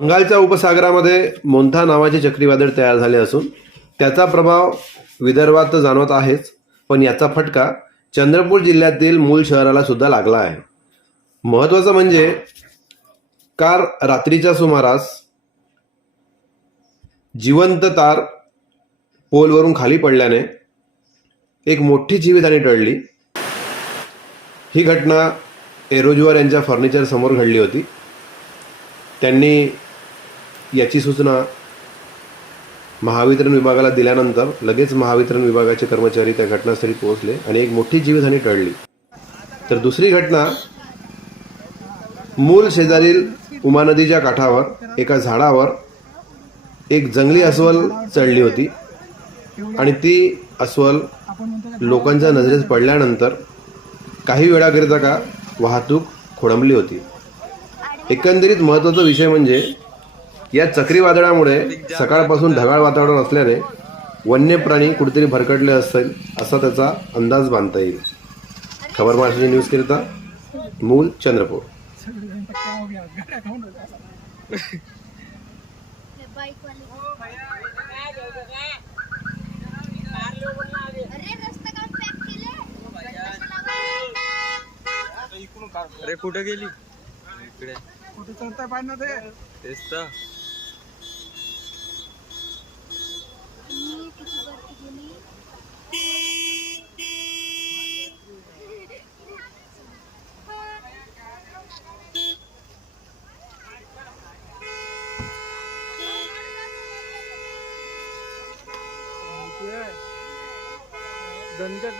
बंगालच्या उपसागरामध्ये मोंथा नावाचे चक्रीवादळ तयार झाले असून त्याचा प्रभाव विदर्भात तर जाणवत आहेच पण याचा फटका चंद्रपूर जिल्ह्यातील मूळ शहराला सुद्धा लागला आहे. महत्त्वाचं म्हणजे कार रात्रीच्या सुमारास जिवंत तार पोलवरून खाली पडल्याने एक मोठी जीवितहानी टळली. ही घटना एरोजुआर यांच्या फर्निचर समोर घडली होती. त्यांनी याची सूचना महावितरण विभागाला दिल्यानंतर लगेच महावितरण विभागाचे कर्मचारी त्या घटनास्थळी पोहोचले आणि एक मोठी जीवितहानी टळली. तर दुसरी घटना मूल शेजारील उमा नदीच्या काठावर एका झाडावर एक जंगली अस्वल चढली होती आणि ती अस्वल लोकांच्या नजरेस पडल्यानंतर काही वेळाकरिता का वाहतूक खोळंबली होती. एकंदरीत महत्त्वाचा विषय म्हणजे या चक्रीवादळामुळे सकाळपासून ढगाळ वातावरण असल्याने वन्य प्राणी कुठेतरी भरकटले असतील असा त्याचा अंदाज बांधता येईल. खबर महाराष्ट्राची न्यूज करिता मूल चंद्रपूर. बाईक अरे रस्ता का पॅक केले अरे कुठं गेली? इकडे कुठे चढताय पाहिजे ना तेच तर. दणका